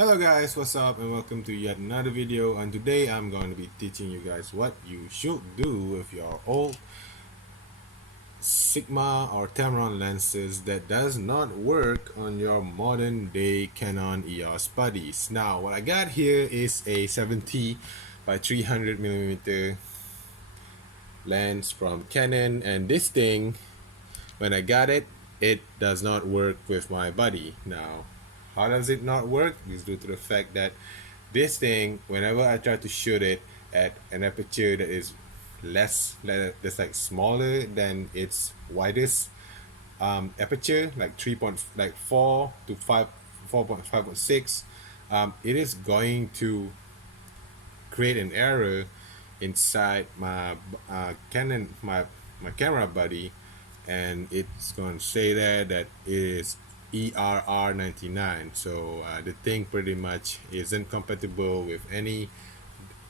Hello guys, what's up and welcome to yet another video, and today I'm going to be teaching you guys what you should do with your old Sigma or Tamron lenses that does not work on your modern day Canon EOS buddies. Now what I got here is a 70 by 300mm lens from Canon, and this thing, when I got it, it does not work with my buddy. Now how does it not work? It's due to the fact that this thing, whenever I try to shoot it at an aperture that is that's like smaller than its widest aperture, like 4 to 5, 4.5.6, it is going to create an error inside my Canon, my camera body, and it's going to say there that it is ERR 99. So the thing pretty much isn't compatible with any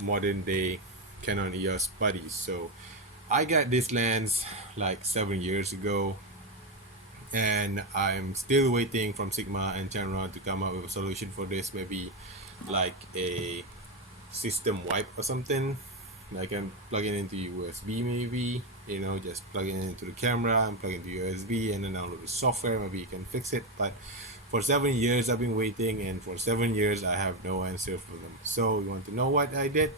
modern day Canon EOS buddies. So I got this lens like 7 years ago, and I'm still waiting from Sigma and Tamron to come up with a solution for this. Maybe like a system wipe or something. I can plug it into USB, maybe, just plug it into the camera and plug it into USB and then download the software. Maybe you can fix it. But for 7 years I've been waiting, and for 7 years I have no answer for them. So you want to know what I did?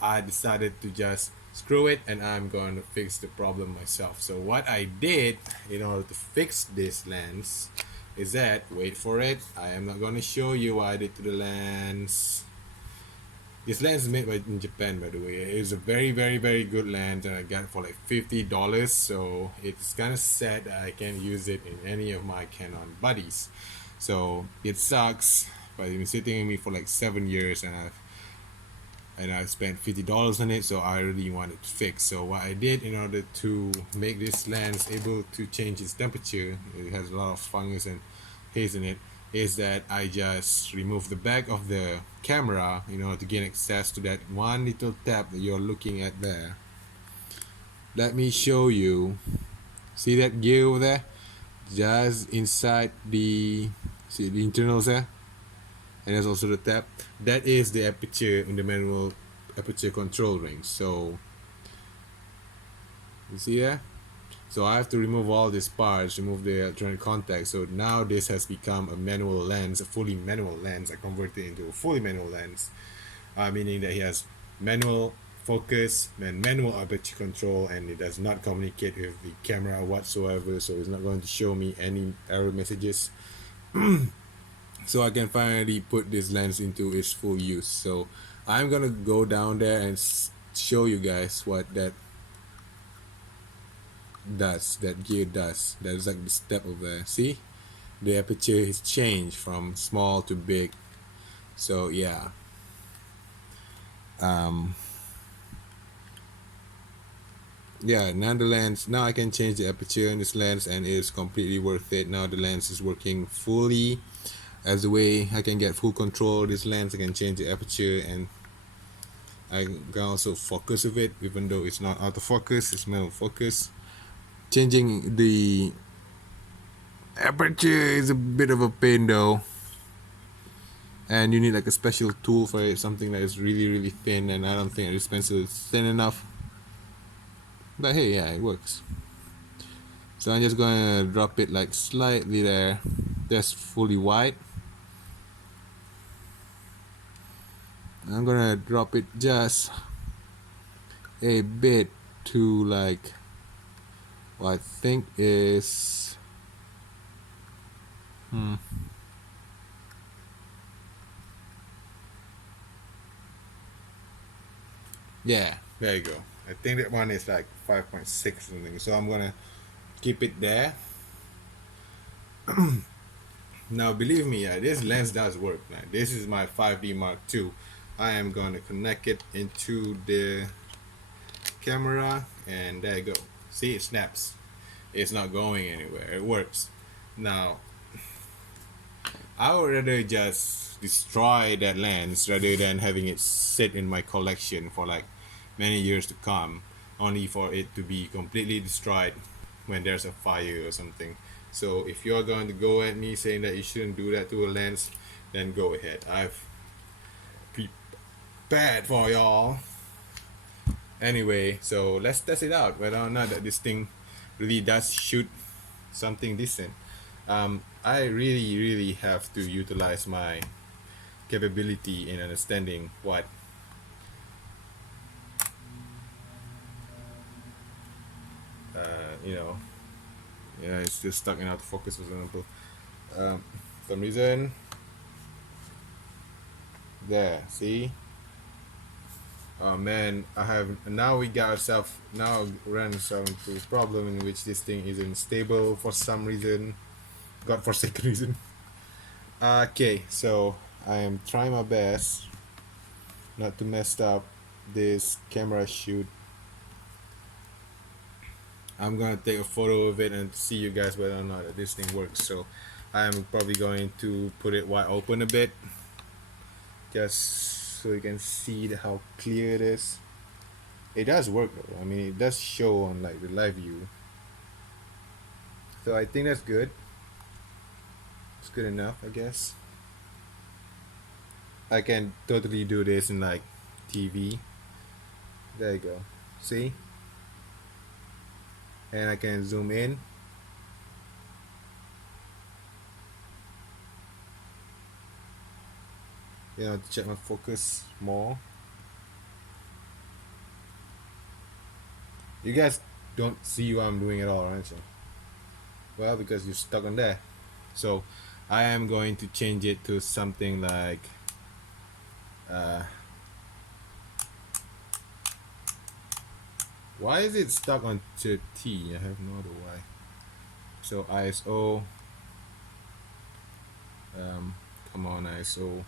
I decided to just screw it, and I'm going to fix the problem myself. So what I did in order to fix this lens is that, wait for it, I am not going to show you what I did to the lens. This lens is made in Japan, by the way. It's a very, very, very good lens, and I got it for like $50. So it's kind of sad that I can't use it in any of my Canon buddies. So it sucks, but it's been sitting with me for like 7 years, and I've spent $50 on it. So I really want it fixed. So what I did in order to make this lens able to change its temperature, it has a lot of fungus and haze in it, is that I just remove the back of the camera in order to gain access to that one little tab that you're looking at there. Let me show you. See that gear over there? Just inside the, see the internals there? And there's also the tab. That is the aperture in the manual aperture control ring. So you see that? So I have to remove all these parts, remove the electronic contact. So now this has become a manual lens, a fully manual lens. I converted it into a fully manual lens, meaning that he has manual focus and manual aperture control, and it does not communicate with the camera whatsoever. So it's not going to show me any error messages. So I can finally put this lens into its full use. So I'm gonna go down there and show you guys what that gear does. That's like the step over there. See, the aperture has changed from small to big. So yeah, now the lens, now I can change the aperture in this lens, and it's completely worth it. Now the lens is working fully as the way I can get full control of this lens. I can change the aperture, and I can also focus with it, even though it's not autofocus, it's manual focus. Changing the aperture is a bit of a pain though, and you need like a special tool for it, something that is really, really thin, and I don't think this pencil is thin enough. But hey, yeah, it works. So I'm just gonna drop it like slightly there. That's fully white. I'm gonna drop it just a bit to like what I think is yeah, there you go. I think that one is like 5.6 something, so I'm gonna keep it there. Now believe me, this lens does work, man. This is my 5D Mark II. I am gonna connect it into the camera, and there you go. See, it snaps. It's not going anywhere. It works. Now I would rather just destroy that lens rather than having it sit in my collection for like many years to come, only for it to be completely destroyed when there's a fire or something. So if you're going to go at me saying that you shouldn't do that to a lens, then go ahead. I've prepared for y'all. Anyway, so let's test it out whether or not that this thing really does shoot something decent. I really have to utilize my capability in understanding what you know. Yeah, it's still stuck in out of focus, for example. For some reason, there, see. Oh man, I have now we got ourselves now ran into a problem in which this thing isn't stable for some reason, godforsaken reason. Okay, so I am trying my best not to mess up this camera shoot. I'm gonna take a photo of it and see you guys whether or not this thing works. So I'm probably going to put it wide open a bit, just so you can see how clear it is. It does work though. I mean, it does show on like the live view. So I think that's good. It's good enough, I guess. I can totally do this in like TV. There you go. See? And I can zoom in. You know, to check my focus more. You guys don't see what I'm doing at all, right? So, well, because you're stuck on there. So I am going to change it to something like why is it stuck on to T? I have no idea why. So ISO, come on ISO.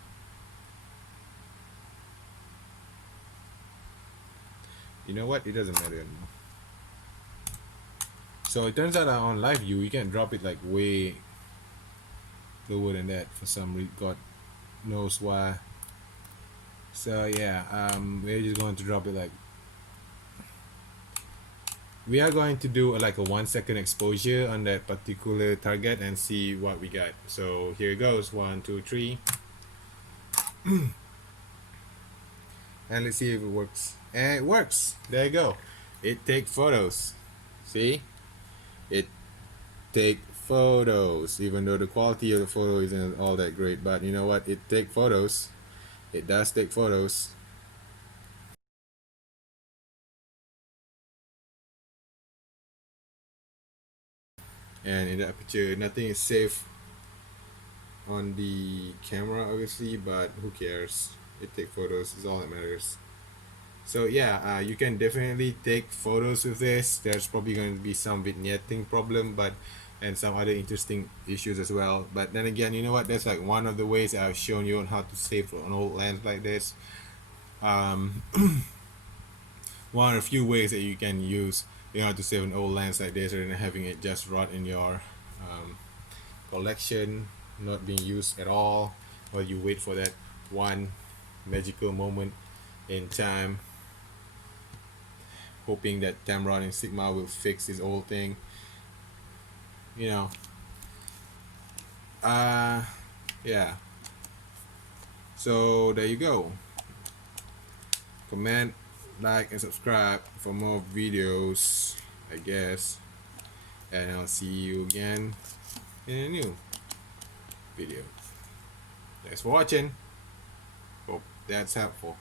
You know what? It doesn't matter anymore. So it turns out on live view you can drop it like way lower than that for some reason. God knows why. So yeah, we're just going to drop it like we are going to do like a 1 second exposure on that particular target and see what we got. So here it goes, 1, 2, 3. And let's see if it works. And it works. There you go. It takes photos. See? It take photos, even though the quality of the photo isn't all that great. But you know what? It take photos. It does take photos. And in the aperture, nothing is safe on the camera, obviously. But who cares? It take photos. Is all that matters. So yeah, you can definitely take photos with this. There's probably going to be some vignetting problem, but and some other interesting issues as well. But then again, you know what? That's like one of the ways I've shown you on how to save an old lens like this. Um, one of the few ways that you can use in order to save an old lens like this, rather than having it just rot in your collection, not being used at all, while you wait for that one magical moment in time, hoping that Tamron and Sigma will fix this old thing. You know, yeah. So there you go. Comment, like, and subscribe for more videos, I guess. And I'll see you again in a new video. Thanks for watching. Hope that's helpful.